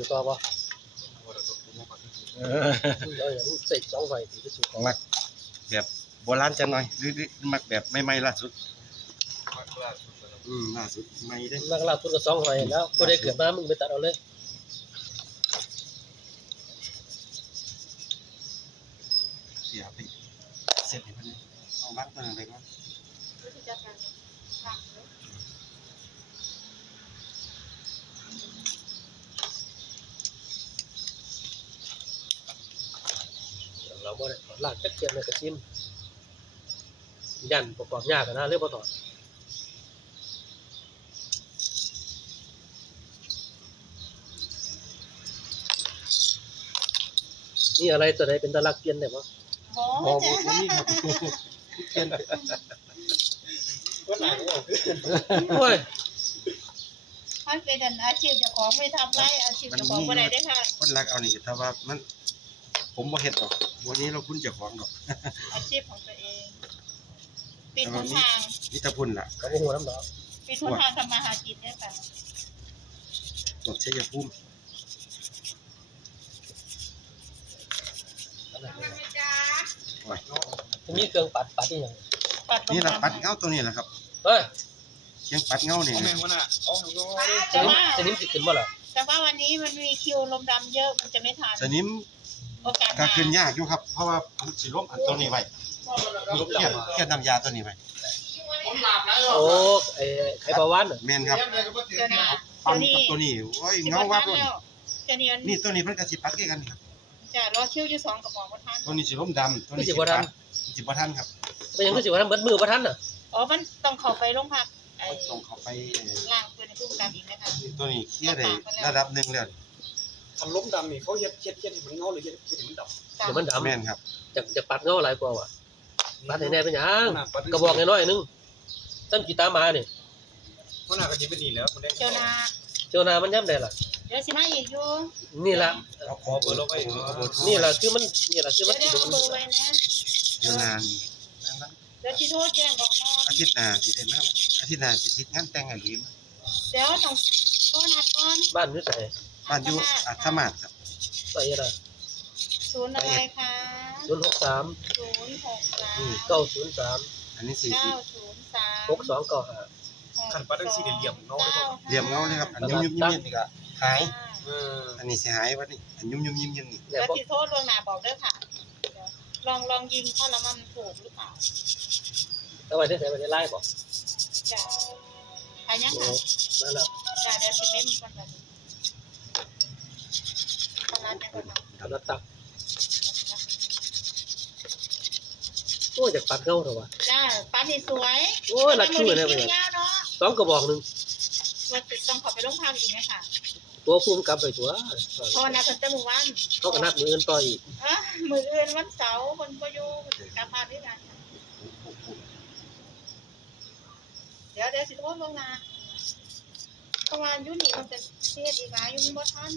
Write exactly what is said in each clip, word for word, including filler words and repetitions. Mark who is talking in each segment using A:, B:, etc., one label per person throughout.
A: ต่อป่ะเอาอย่างใส่สองไฟถือที่สุด
B: มักแบบโบราณจังหน่อยหรือมักแบบใหม่ๆล่าสุดอืมล่าสุดใหม่เด้
A: นักล่าสุดก็สองไฟแล้วก็ได้เกิดมามึงไปตัดเอาเลย
B: เสียไปเสร็จให้เพิ่นเอาบ้านตัวนั้นไปก่อน
A: เราบ่ได้ลากจักเทียมในกระชิมยันประกอบยากนะเรื่องบ่ถอดนี่อะไรตัวไหนเป็นตะลักเปลี่ยนได้บ่
C: โอ้
B: บ่
C: จ้ะ
B: บ่มีครับเปลี่ยน
A: ว่าหลายโอ้ย
C: มันเป็นอาชีพเจ้าของไม่ทำไรอาชีพเจ้าของบ่ได้ได้ค่ะ
B: คนรักเอานี่ถ้าว่ามันผมบ่เฮ็ดดอกวันนี้เราคุ้นเจ้าของดอก
C: อาชีพของตัวเองปิดหนทาง
B: นี่ตะพุ่นล่ะ
A: ก็บ่ฮู้นำดอก
C: ปิดหนทางทำมาหากินเนี่ยค่ะ
B: ตกชัยภูมิ
A: มีเครื่องปัดปัดอีหยัง
C: ปัด
B: นี่ล่ะปัดเงาตัวนี้แหละครับ
A: เฮ้ย
B: เชียงปัดเงานี่
D: แม่งวะน่ะอ๋อโง่ดิ
A: สนิมสนิมสิขึ้นบ่ล่ะ
C: แต่ว่าวันนี้มันมีคิวลมดำเยอะมันจะไม่ทัน
B: สนิม
C: โอกาส
B: ก็ขึ้นยากอยู่ครับเพราะว่าผมสิล้มอันตัวนี้ไว้นี่เขียนเขียนน้ำยาตัวนี้ไว้
A: โอ้ไอ้ไข่ปลาวานน่ะ
B: แม่นครับ
C: เดี๋ยวนะ
B: ปั๊ม
C: เดี๋ยว
B: กับ
C: นี้
B: ตัวนี้โอ้ย
C: สิบ
B: เงา
C: วั
B: วั
C: น
B: บ
C: ทัน
B: เลย
C: แล้วจะเนียน
B: นี่ตัวนี้เพิ่นก็สิปัดคือกันครับ
C: จะรอคิวอยู่สองกระบอกบ่ทัน
B: ตัวนี้สิล้มดำตัวนี้สิปัดสิบ่ทันครับ
A: เป็นหยังคือสิว่าทันเบิดมือบ่ทันน่ะ
C: อ๋อมันต้องเข้าไปโรงพักไอ้
B: ต้องเข้าไปเอ่อ
C: ล่างปืนในผู้กำกับอีกนะคะ
B: ตัวนี้เคลียร์ได้ระดับหนึงแล้ว
D: ทำล้มดำนี่เขาเฮ็ดเฮ็ดเฮ็ดให้มันเงาหรือเฮ็ดเฮ็ดให้มันดำ
A: เดี๋ยวมันดำ
B: แม่นครับ
A: จะจะปัดเงาหลายกว่าว่ะปัดให้แน่เป็นหยัง
D: ขนาดปัด
A: กระบอกน้อยๆนึงซ้ำกี่ตามมานี่
D: ขนาดก็สิเป็นนี่แล้วคนได้
C: เจ้านา
A: เจ้านามันย่ำได้ล่ะ
C: เดี๋ยวสิมาอีกอยู่
A: นี่ล่ะ
B: เอาขอเบอร์เราไว้เอาเบอร์โทร
A: นี่ล่ะคือมันนี่ล่ะคือ
C: เดี๋
A: มั
C: ย
A: น
C: ว
A: สิ
C: เดี๋ยว
A: โด
C: เอา
A: น
C: เบอร์ไว้นะ
B: เดือนหน้านี่
C: เดี๋ยวสิโทรแจ้งบอกก่อน
B: อาทิตย์หน้าสิได้มาอาทิตย์หน้าสิติดงานแต่งให้หลุยมา
C: เดี๋ยวต้องโทรนัดก่อน
A: บ้านอยู่ไส
B: บ้านอยู่อัศมาศครับ
A: ไสล่ะ
C: ศูนย์อะไรคะ
A: ศูนย์หกสาม
C: ศูนย์หกสาม
A: อืมเก้าศูนย์สาม
B: อันนี้สี่
C: เก้า
B: สิบ
C: ศูนย์สาม
A: หกสองเก้าห้า
D: ขันปัดจังซี่เหลี่ยมเงาเลยบ่
B: เหลี่ยมเงาเลยครับอันยุ่มๆยิ้มๆนี่ก็หาย
D: เออ
B: อันนี้สิหายวันนี้อันยุ่มๆยิ้มๆนี่
A: เนี่ย
C: แล้ว
A: บ่
C: สิโทษล่วงหน้าบอกเด้อค่ะเดี๋ยวลองลองยิงเข้าแล้วมันถูกหรือเปล่า
A: เอาไว้ที่ไสไว้ในไลน์บ่
C: จะหายัง
A: โอ้
C: ค่ะ
A: นั่นล่ะ
C: จะเดี๋ยวสิเล่นคนแบบนี้คนนั้นเป็นคนทำ
A: กำลังตักโอ้ยอยากปัดเงาเถอะว่ะ
C: จ้าป้านี่สวย
A: โอ้ยหลักชื่อเลย
C: เล
A: เว้ย
C: ยเนาะ
A: สองกระบอกหนึง
C: วันติดต้องขอไปโรงพักอีกไหมค่ะ
A: ตัวภูมิกับไปตัว
C: พอนะเพิ่นจะหมู่บ้าน
A: เขาก็นัดมืออื่นต่ออีก
C: อ่ะมืออื่นวันเสาร์คนก็อยู่กลับมาด้วยกันเดี๋ยวเดี๋ยวสิโทษลงนาเพราะว่าอยุนี่มันจะเสียดีกว่าอยู่มันบ่ทัน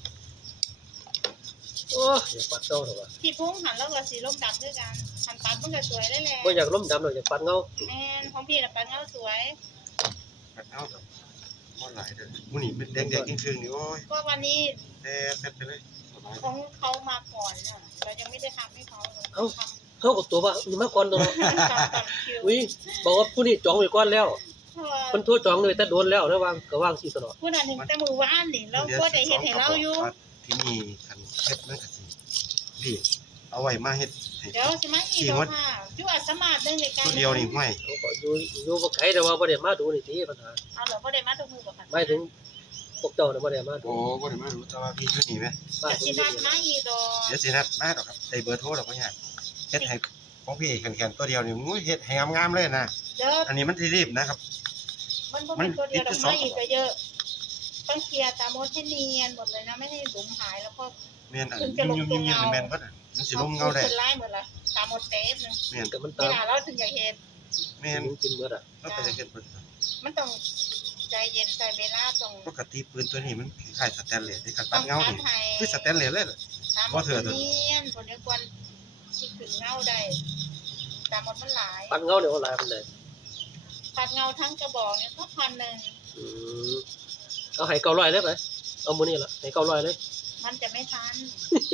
A: โอ้ยอยากปัดเงาเถอะว่ะ
C: ที่พุ่งหันแล้วก็สีลมดำด้วยกันหันปัดมันก็สวยได้แหละ
A: บ่อยากล้มดำหรอกอยากปัดเงา
C: แม่นของพี่น่ะปัดเงาสวย
B: ปัดเอาดอกบ่หลายเด้อมื้อนี้เป็นแดงๆครึ่งๆนี่โอ้ย
C: ก็วันนี้
B: แต่แต่ไปเลยสบาย
C: ของเขามาก่อนน่ะเรายังไม่ได้ทำให้เขาเลยทำ
A: เขากับตัวว่านี่มาก่อนตัวเนาะ
C: ทำตามคิว
A: อุ้ยบอกว่าผู้นี้จองไว้ก่อนแล้ว
C: เพราะว่า
A: มันโทรจองเลยแต่โดนแล้วระวังก็วางสิตลอด
C: ผู้นั้นถึงแต่มือว่านนี่เราก็ได้เห็นให้เราอยู่
B: ที่นี่คันเฮ็ดมันก็สิดีเอาไว้มาเฮ็ดให้
C: เดี๋ยวสมัยนี้เราค่ะอยู่อัสมาดเรื่องในการ
B: ตัวเดียวนี่ห้วย
A: เขาก็อยู่อยู่บ่ไกลแต่ว่าบ่ได้มาดูนี่ติปัญหา
C: เอาเหรอบ่ได้มาตรงมือบ่ค่ะ
A: หมายถึงพวกเจ้าน่ะบ่ได้มาดู
B: โอ้บ่ได้มารู้แต่ว่าพี่อยู่นี่แหม
A: บ้าน
C: สิ
A: เพิ่น
C: นัดมาอีกดอก
B: เดี๋ยวสินัดมาดอกครับได้เบอร์โทรดอกบ่ยากเฮ็ดให้ของพี่แข็งๆตัวเดียวนี่อุ้ยเฮ็ดให้งามๆเลยนะ
C: เดี๋ยว
B: อันนี้มันสิรีบนะครับ
C: มันบ่เป็นตัวเดียวดอกมาอีกก็เยอะต้องเคลียร์ตามมดให้เนียนหมดเลยนะไม่ให้หลุมหายแล้วก็
B: แม่นอันยุ่มๆยิ้มๆนี่แม่นเบิดอ่ะมันสิลมเงาได้
C: คนไล่หมดเลยตามมดเต็มเลย
B: แม่น
A: แต่มัน
C: เว
A: ตาม
C: ลาเราถึงอยากเห็น
B: แม่น
A: กินเบิดอ่ะ
B: แล้วก็จะเฮ็ดเบิด
C: มันต้องใจเย็นใจเวลาตรง
B: ปกติปืนตัวนี้มันคล้ายๆสแตนเลสที่คัน
C: ต้
B: ตั
C: อ
B: ด
C: ง
B: เงา
C: คัด
B: นี่
C: ให้
B: คือสแตนเลสเลยล่ะ
C: ตามม
B: บ่
C: ด
B: เถื่อตัว
C: เนียนคนเดียวกันสิขึ้นเงาได้ตามมดมันหลาย
A: ปัดเงาเนี่ยว่าหลายปานใด
C: ตัดเงาทั้งกระบอกเนี่ยก็พันหนึ่ง
A: อืมเอาให้เก้าร้อยได้ไหมเอามื้อนี้ล่ะให้เก้าร้อยเลย
C: มันจะไม่ทัน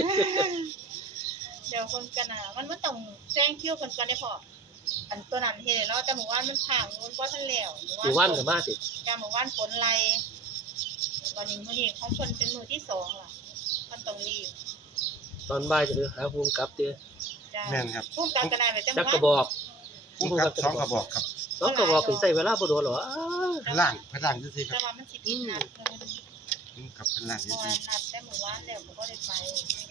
C: เดี๋ยวคนกันอ่ะมันมันต้องแจ้งคิวคนก่อนได้พออันตัวนั้นเฮ็ดเนาะแต่หมู่บ้านมันผ่านมันบ่ทันแล้ว
A: อยู่วันก็มาสิ
C: จ้าหมู่บ้านฝนไหลตอนนี้มื้อนี้ของเพิ่นเป็นมื้อที่สองล่ะมันต้องรีบ
A: ตอนบ่ายจะไปหาภูมิกับติ
C: จ้า
B: แม่นครับ
C: พุ่มกันก็ได้ไปจังห
A: จั
C: วั
A: ก
C: ด
A: กระบอก
B: พุ่งกับสองกระบอกครับ
A: สองกระบอกสิใช้เวลาบ่โดนหรอ
B: พลังพลังซื่อๆค
C: แต่
B: รับ
C: ว่ามันสิผิดนัดเพิ่น
B: พุ่งกับพลัง
C: เมื่อ
B: ซื่
C: วา
B: อน
C: นัดแต่หมู่บ้านแล้วก็บ่ได้ไป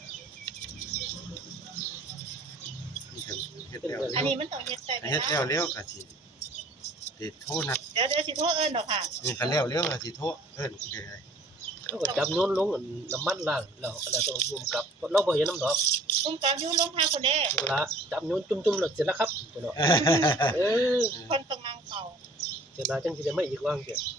B: ๆเฮ็ดแล้ว
C: อันนี้มันต้องเฮ็ดใส่เว
B: เฮ็ด
C: ลา
B: แล้วเร็วก็สิสิโทรนัด
C: เดี๋ยวเดี๋ยวสิโทรเอิ้นดอกค่ะ
B: นี่คันแล้วเร็วก็สิโทรเอิ้นได้
A: เขาก็จับโยนลงอันน้ำมันล้างแล้วก็แล้วต้องภูมิกับเราบ่เห็นน้ำดอก
C: พุ่มกับอยู่โรงพักคนเด้
A: เวลาจับโยนจุ่มๆแล้วเสร็จแล้วครับตัวเนาะเออ
C: เพิ่นต้องนั่งเฝ้า
A: เดี๋ยวนาจังสิได้มาอีกว่างเสีย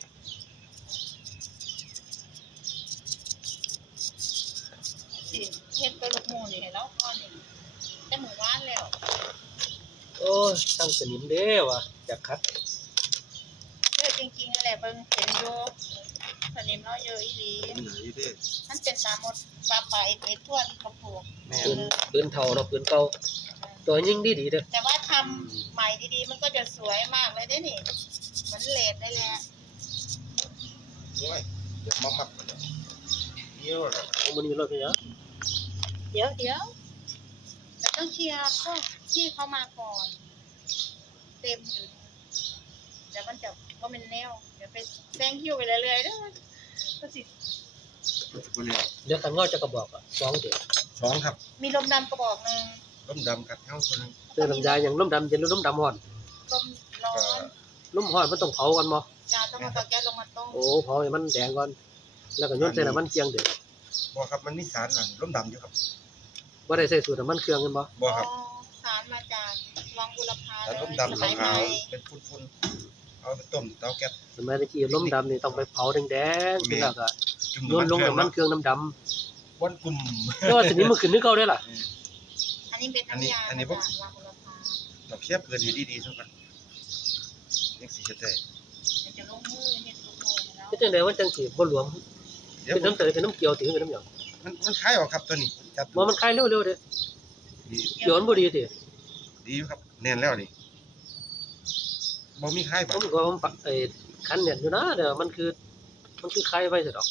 C: สิเฮ็ดตัวลูกหมูนี่ให้เราก่อนนี่แต่หมู่บ้านแล้ว
A: โอ้ยตั้งสนิมเด้ว่ะอยากคัด
C: เยอะจริงๆนั่นแหละเบิ่งเห็นอยู่สนิมเราเยอะอีหลี
B: มันเหนื่อยเด้อ
C: มันเป็นตามหมดปลาปลาไอ้เป็ดทวนกระปุก
B: แม่
A: ปืน
B: น
A: ปืนเฒ่าเนาะปืนเก่าตัวยิงดีๆเด้อ
C: แต่ว่าทำใหม่ดีๆมันก็จะสวยมากเลยเด้นี่เหมือนเลดได้แหละ
B: โอ้ยเดี๋ยวมามักเดี๋ยวล่ะ
A: เอามื้อนี้รถไปเนาะ
C: เดี๋ยวเดี๋ยวแต่ต้องเคลียร์พวกที่เขามาก่อน เต็มอยู่เดี๋ยวมันจะว่าเป็นแนวเดี๋ยวไปแซงคิวไปเรื่อยๆเด้อก็สิ
B: บ่แล้ว
A: เดี๋ยวคันงอจะกระบอกอ่ะสองเด้อ
B: สองครับ
C: มีลมดำกระบอกหนึ่ง
B: ล้มดำกับเฮาตัวนึง
A: เสื้อน้ำยาอย่างลมดำเย็นหรือลมดำฮ้อน
C: ลมร้อน
A: ลมฮ้อนมันต้องเผากันบ่
C: จะต้องมาตอกแก๊สลงมาต้ม
A: โอ้เผาให้มันแดงก่อนแล้วก็โยนใส่น้ำมันเคียงเด้อ
B: บ่ครับมันมีสารนั่นล้มดำอยู่ครับ
A: บ่ได้ใส่สูตรน้ำมันเครื่องกันบ่
B: บ่ครับ
C: อ๋อสารมาจากวังบุรพา
B: สาร
C: เลย
B: ล้มดำ
C: สมัยให
B: ขา
C: ม่
B: วๆเป็นฝุ่นๆเอาไปต้มเตาแก๊ส
A: สมัยตะกี้ลมดำนี่ต้องไปเผาแดงๆเสร็จแล้วก็
B: จุ่ม
A: โยนลงน้ำมันเครื่องน้ำด
B: วันกลุ่ม
A: ำแต่ว่าสนิมมันขึ้นคือเก่าเด้อล่ะ
C: อันนี้เป็น
B: อันนี้
C: น้ำยา
B: อันนี้
C: มา
B: พวก
C: จากวังบุรพา
B: เราเคียบเกินให้ดีๆซะก่อนยังสิเฮ็ดได้
C: เดี๋ยวจะลงมือเฮ็ดลูกโป่งแล้ว
A: เฮ็ดจังได๋มันจังสิบ่หลวม
B: เดี๋ยว
A: เป็น
B: ผม
A: น้ำเตยเป็นน้ำเกี๊ยวติเป็นน้ำหยัง
B: มันมันคลายออกครับตัวนี้จับ
A: บ่มันคลายเร็วๆเด้อ
B: ดี
A: เดี๋ยวมันบ่ดีติ
B: ดีอยู่ครับแน่นแล้วนี่บ่มีคลาย
A: ผ
B: บ่
A: มก็ผมปะไอ้คันเนี่ยอยู่นะเด้อมันคือมันคือคลายไว้ซะดอก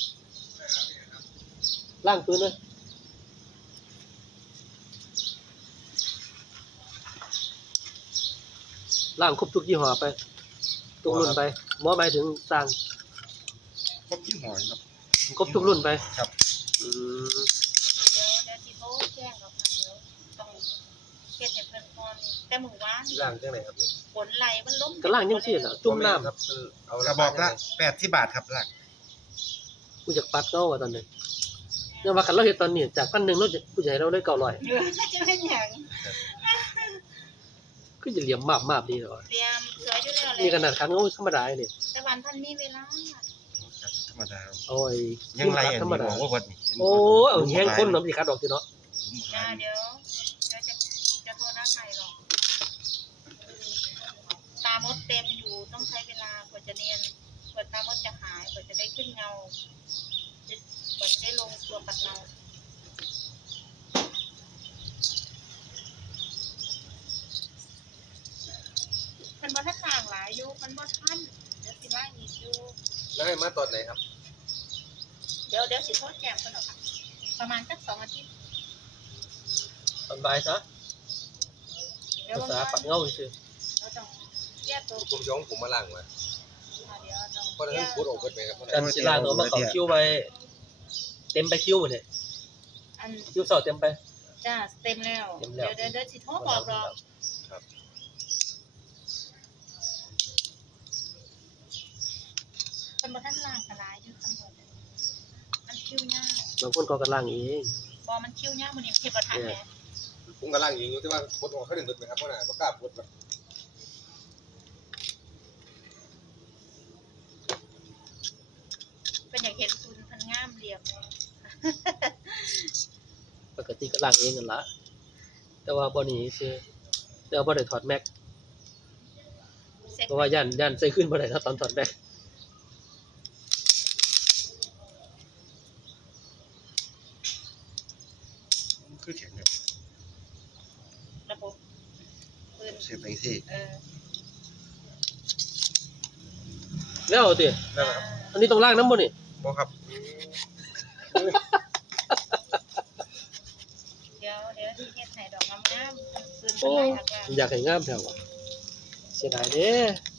A: ล้างปืนไว้ล้างครบทุกยี่ห้อไปทุกรุ่นไปบ่หมายถึงสร้าง
B: ครบยี่ห้อครับ
A: ครบทุกรุ่นไป
B: ครับ
A: อืม
C: เดี๋ยวเดี๋ยวสิโทรแจ้งกับค่ะเดี๋ยวต้องเฮ็ดให้เพิ่นก่อนแต่มื้อวาน
B: ล่างจังได๋ครับ
C: ฝนไหลมันล้ม
A: ก็ล้างจังซี่น่ะจุ่มน้ำ
B: ครับเอากระบอกละแปดสิบบาทครับล่าง
A: กูอยากปัดเนาะว่าตอนนี้เนี่ยว่าคันเราเฮ็ดตอนนี้จากพันหนึ่งเราจะกูจะให้เราเลยเก้าร้อย
C: เออจะเป็นหยัง
A: คือจะเหลี่ยมมาบๆดีเนาะ
C: เตรียมสวยอยู่แล้วแหละ
A: นี่ขนาดคันเขาธรรมดานี่
C: แต่วันท่านมีเวลา
B: ครับธรรมดา
A: โอ้ย
B: ยังไรอัน
A: ธรรม
B: นี้
A: ดา
B: บอกว่าเบิดนี่
A: โอ้เอาแห้งคนเนาะสิคัดออกสิเนาะ
C: จ้าเดี๋ยวเดี๋ยวจะจะโทรนัดใหม่หรอกตามดเต็มอยู่ต้องใช้เวลากว่าจะเนียนกว่าตามดจะหายกว่าจะได้ขึ้นเงากว่าจะได้ลงตัวปัดเงามันบ่ทันล่างหลายอยู่มันบ่ทันเดี๋ยวสิล่างอีกอยู่
B: แล้วให้มาตอนไหนครับ
C: เดี๋ยวเดี๋ยวสิโทษแจมคนหรอกค่ะประมาณสักสองอาทิตย์
A: ตอนบ่ายซะ
C: เดี๋ยว
A: ภา
C: วัน
A: ษาปัดเงาซื่อ
C: เราต้องแยกตัว
B: ผมย้องผมมาล่างมา
C: เดี๋ยวต้อง
B: เพราะนั้นพูดออกเบิดไปครับ
A: กันสิล่างเอามาเข้าคิวไว้เต็มไปคิวหมดนี่
C: อัน
A: คิวเสาเต็มไป
C: จ้าเต็มแล้ว
A: เต็มแล้ว
C: เดี๋ยวเดี๋ยวเดี๋ยวสิโทรบอกเรา
B: ครับ
C: เป็นบ่ทันล่างกระลายอยู่ตำรวจมันคิวยาก
A: บางคนก็กันล่างเอง
C: บ่มันคิวยากมื้อนี้เฮ็ดบ่ทันแหม
B: ผมก็ล่างอยู่แต่ว่าพูดออกเขาเดินเบิดไปครับเพราะน่ะบ่กล้าพูดแบบ
C: เป็นอยากเห็นคุณเพันงามเหลี่ยมเลย
A: ปกติก็ล่างเองกันละแต่ว่าบ่หนีซื่อแต่ว่าบ่ได้ถอดแม็ก
C: เซ็ต
A: เพราะว่าย่านย่านใส่ขึ้นบ่ได้ถ้าตอนถอดแม็ก
B: คือแข็งเนี่ย
C: ระบบปืน
B: เสียบไปสิ
C: เออ
A: แล้วเอาติ
B: แล้วครับ
A: อันนี้ต้องล้างน้ำบ่นี่
B: บ่ครับ
C: เดี๋ยวเดี๋ยวที่เฮ็ดให้ดอกงามๆปืน
A: โอ้
C: เป็นไรหักว่า
A: อยากให้งามแท้ว่ะเสียดายเด้